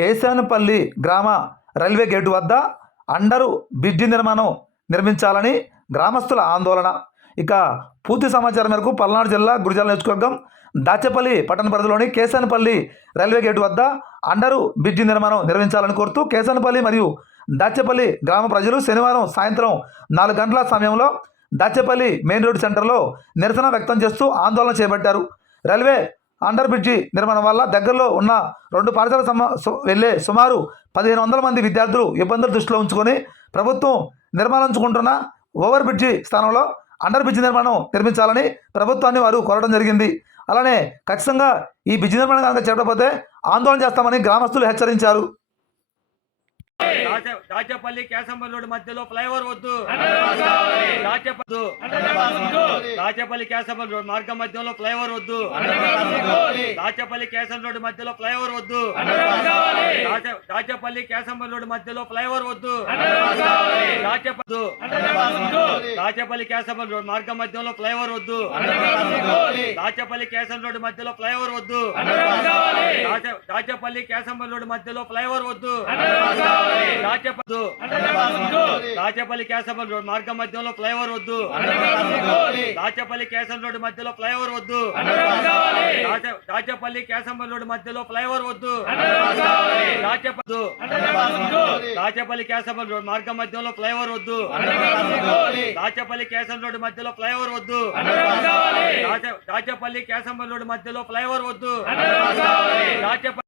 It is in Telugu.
కేశానపల్లి గ్రామ రైల్వే గేటు వద్ద అండరు బ్రిడ్జి నిర్మాణం నిర్మించాలని గ్రామస్తుల ఆందోళన. ఇక పూర్తి సమాచారం మేరకు పల్నాడు జిల్లా గురిజాల నియోజకవర్గం దాచేపల్లి పట్టణ పరిధిలోని కేశానపల్లి రైల్వే గేటు వద్ద అండరు బ్రిడ్జి నిర్మాణం నిర్మించాలని కోరుతూ కేశానపల్లి మరియు దాచేపల్లి గ్రామ ప్రజలు శనివారం సాయంత్రం నాలుగు గంటల సమయంలో దాచేపల్లి మెయిన్ రోడ్ సెంటర్లో నిరసన వ్యక్తం చేస్తూ ఆందోళన చేపట్టారు. రైల్వే అండర్ బ్రిడ్జి నిర్మాణం వల్ల దగ్గరలో ఉన్న రెండు పాఠశాల సమ సు- వెళ్ళే సుమారు పదిహేను వందల మంది విద్యార్థులు ఇబ్బందులు దృష్టిలో ఉంచుకొని ప్రభుత్వం నిర్మాణించుకుంటున్న ఓవర్ బ్రిడ్జి స్థానంలో అండర్ బ్రిడ్జి నిర్మాణం నిర్మించాలని ప్రభుత్వాన్ని వారు కోరడం జరిగింది. అలానే ఖచ్చితంగా ఈ బ్రిడ్జి నిర్మాణం కనుక చేపట్టకపోతే ఆందోళన చేస్తామని గ్రామస్తులు హెచ్చరించారు. దాచ- దాచేపల్లి కేశంబల్ మధ్యలో ఫ్లైఓవర్ వద్దు. దాచేపద్దు దాచేపల్లి కేశంబల్ రోడ్ మార్గం మధ్యలో ఫ్లైఓవర్ వద్దు. దాచేపల్లి కేశం రోడ్డు మధ్యలో ఫ్లైఓవర్ వద్దు. దాచ- దాచేపల్లి రోడ్ మధ్యలో ఫ్లైఓవర్ వద్దు. దాచేపద్దు దాచేపల్లి కేశంబల్ రోడ్ మార్గం మధ్యలో ఫ్లైఓవర్ వద్దు. దాచేపల్లి కేశం రోడ్ మధ్యలో ఫ్లైఓవర్ వద్దు. దాచ- దాచేపల్లి రోడ్ మధ్యలో ఫ్లైఓవర్ వద్దు. దాచేపద్దు దాచేపల్లి కేశంబల్ రోడ్ మార్గం మధ్యలో ఫ్లైఓవర్ వద్దు. దాచేపల్లి కేశం రోడ్ మధ్యలో ఫ్లైఓవర్ వద్దు. దాచ- దాచేపల్లి రోడ్ మధ్యలో ఫ్లైఓవర్ వద్దు. దాచేపద్దు దాచేపల్లి కేశంబల్ రోడ్ మార్గం మధ్యలో ఫ్లైఓవర్ వద్దు. దాచేపల్లి కేశం రోడ్ మధ్యలో ఫ్లైఓవర్ వద్దు. దాచ- దాచేపల్లి రోడ్ మధ్యలో ఫ్లైఓవర్ వద్దు. దాచేపల్లి